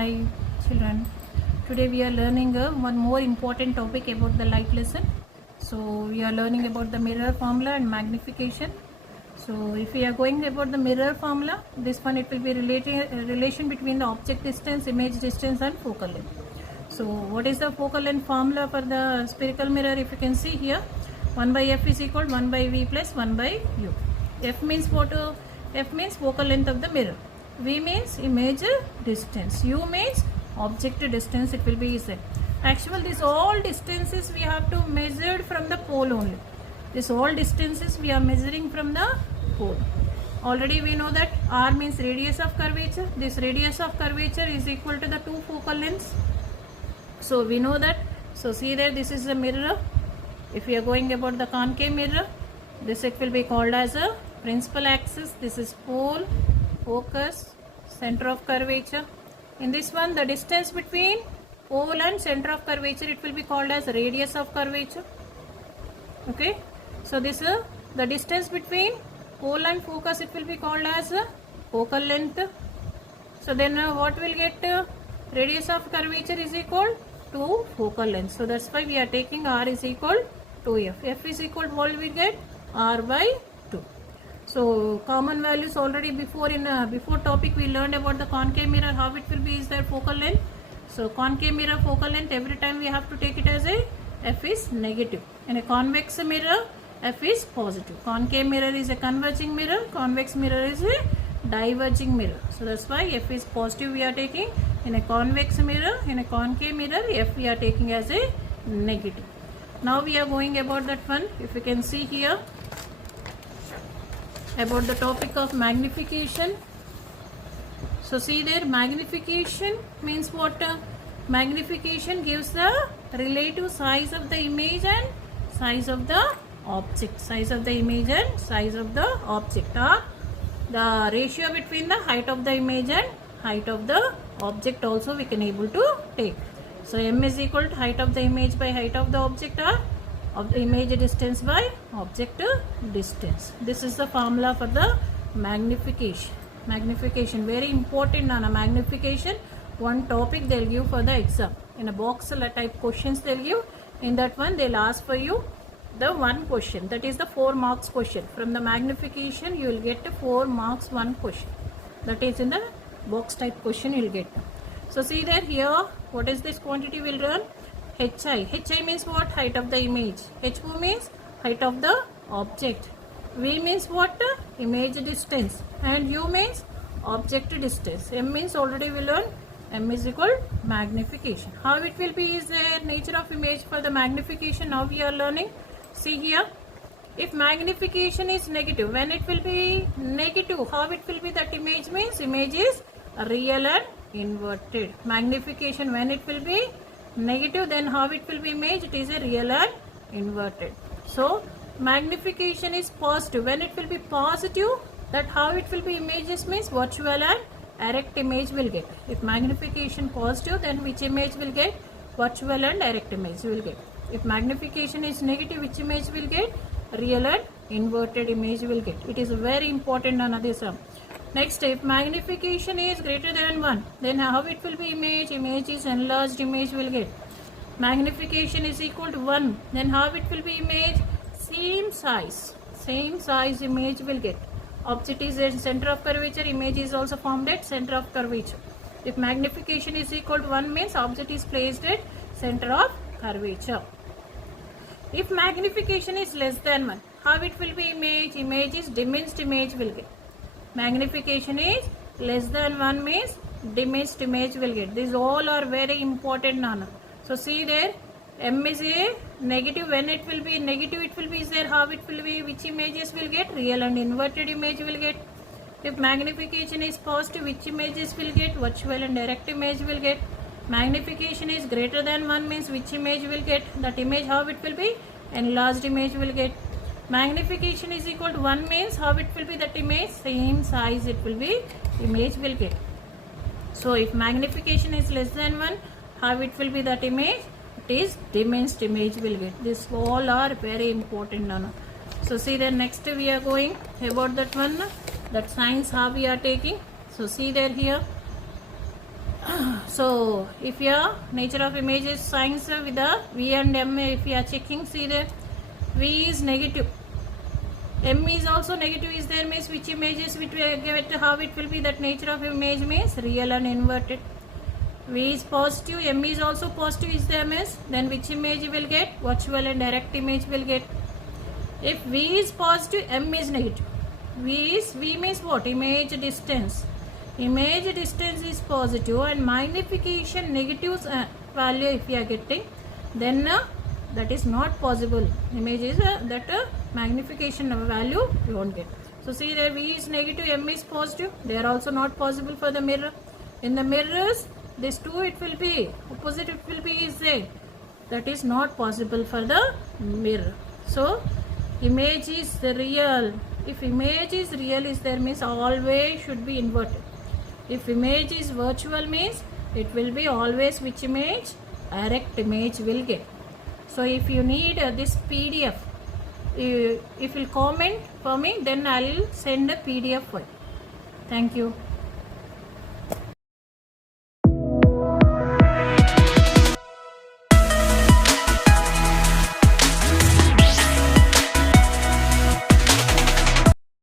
Hi children, today we are learning one more important topic about the light lesson. So we are learning about the mirror formula and magnification. So if we are going about the mirror formula, this one it will be relation between the object distance, image distance and focal length. So what is the focal length formula for the spherical mirror? If you can see here, 1 by f is equal 1 by v plus 1 by u. F means what? F means focal length of the mirror. V means image distance. U means object distance. It will be Z. Actually, this all distances we have to measure from the pole only. This all distances we are measuring from the pole. Already we know that R means radius of curvature. This radius of curvature is equal to the two focal lengths. So we know that. So see there, this is the mirror. If we are going about the concave mirror, this it will be called as a principal axis. This is pole, focus, center of curvature. In this one, the distance between pole and center of curvature, it will be called as radius of curvature. Okay. So this is the distance between pole and focus, it will be called as focal length. So then what will get radius of curvature is equal to focal length. So that's why we are taking R is equal to F. F is equal to what we get? R by 2. So common values already before topic we learned about the concave mirror, how it will be is their focal length. So concave mirror focal length, every time we have to take it as a F is negative. In a convex mirror, F is positive. Concave mirror is a converging mirror, convex mirror is a diverging mirror. So that's why F is positive we are taking. In a convex mirror, in a concave mirror, F we are taking as a negative. Now we are going about that one. If you can see here, about the topic of magnification. So see there, magnification means what? Magnification gives the relative size of the image and size of the object. Size of the image and size of the object, or the ratio between the height of the image and height of the object also we can able to take. So M is equal to height of the image by height of the object, or of the image distance by object distance. This is the formula for the magnification. Magnification very important. Nana, magnification one topic they'll give for the exam. In a box type questions they'll give. In that one they'll ask for you the one question, that is the 4 marks question. From the magnification you will get 4 marks one question. That is in the box type question you will get. So see there, here what is this quantity will run? HI. HI means what? Height of the image. HO means height of the object. V means what? Image distance. And U means object distance. M means already we learned. M is equal magnification. How it will be is the nature of image for the magnification. Now we are learning. See here. If magnification is negative, when it will be negative, how it will be that image means? Image is real and inverted. Magnification when it will be negative, then how it will be image? It is a real and inverted. So magnification is positive. When it will be positive, that how it will be images means virtual and erect image will get. If magnification positive, then which image will get? Virtual and erect image will get. If magnification is negative, which image will get? Real and inverted image will get. It is very important another sum. Next, if magnification is greater than 1, then how it will be image? Image is enlarged image will get. Magnification is equal to 1, then how it will be image? Same size image will get. Object is at center of curvature, image is also formed at center of curvature. If magnification is equal to 1 means object is placed at center of curvature. If magnification is less than 1, how it will be image? Image is diminished image will get. Magnification is less than 1 means diminished image will get. These all are very important, Nana. So see there, M is a negative. When it will be negative, it will be there. How it will be? Which images will get? Real and inverted image will get. If magnification is positive, which images will get? Virtual and direct image will get. Magnification is greater than 1 means which image will get? That image how it will be? Enlarged image will get. Magnification is equal to 1 means how it will be that image? Same size it will be, image will get. So if magnification is less than 1, how it will be that image? It is diminished image will get. This all are very important, Nana. So see the next we are going about that one, that signs how we are taking. So see there here. So if your nature of image is signs with the V and M, if you are checking, see the V is negative, M is also negative, is there means which images which will get, how it will be, that nature of image means real and inverted. V is positive, M is also positive, is there means then which image you will get, virtual and direct image will get. If V is positive, M is negative. V means what? Image distance. Image distance is positive and magnification negative value if you are getting, then that is not possible. Image is that magnification value you won't get. So see there, V is negative, M is positive. They are also not possible for the mirror. In the mirrors, this two it will be opposite. It will be is there. That is not possible for the mirror. So image is real. If image is real, is there means always should be inverted. If image is virtual means it will be always which image? Direct image will get. So if you need this PDF, if you comment for me, then I will send a PDF file. Thank you.